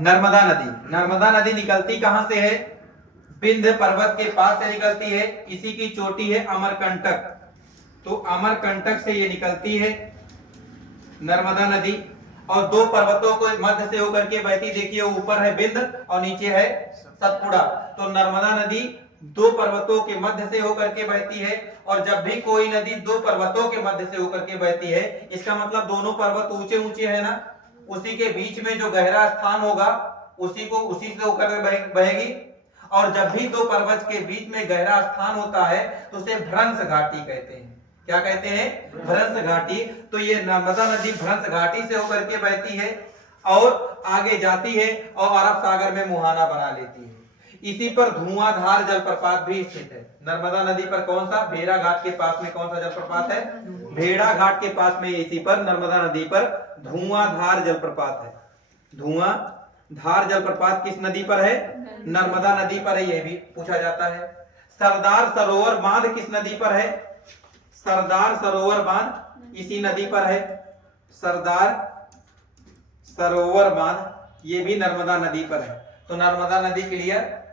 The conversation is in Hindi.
नर्मदा नदी। नर्मदा नदी निकलती कहां से है? विंध्य पर्वत के पास से निकलती है। इसी की चोटी है अमरकंटक। तो अमरकंटक से ये निकलती है नर्मदा नदी और दो पर्वतों को मध्य से होकर के बहती। देखिए ऊपर है विंध्य और नीचे है सतपुड़ा। तो नर्मदा नदी दो पर्वतों के मध्य से होकर के बहती है। और जब भी कोई नदी दो पर्वतों के मध्य से होकर के बहती है, इसका मतलब दोनों पर्वत ऊंचे ऊंचे है ना, उसी के बीच में जो गहरा स्थान होगा उसी से होकर बहेगी। और जब भी दो पर्वत के बीच में गहरा स्थान होता है तो उसे भ्रंश घाटी कहते हैं। क्या कहते हैं? भ्रंश घाटी। तो ये नर्मदा नदी भ्रंश घाटी से होकर के बहती है और आगे जाती है और अरब सागर में मुहाना बना लेती है। इसी पर धुआंधार जलप्रपात भी स्थित है। नर्मदा नदी पर कौन सा? भेड़ा घाट के पास में कौन सा जलप्रपात है? भेड़ा घाट के पास में इसी पर नर्मदा नदी पर धुआंधार जलप्रपात है। धुआंधार जलप्रपात किस नदी पर है? नर्मदा नदी पर है। यह भी पूछा जाता है। सरदार सरोवर बांध किस नदी पर है? सरदार सरोवर बांध इसी नदी पर है। सरदार सरोवर बांध ये भी नर्मदा नदी पर है। तो नर्मदा नदी क्लियर।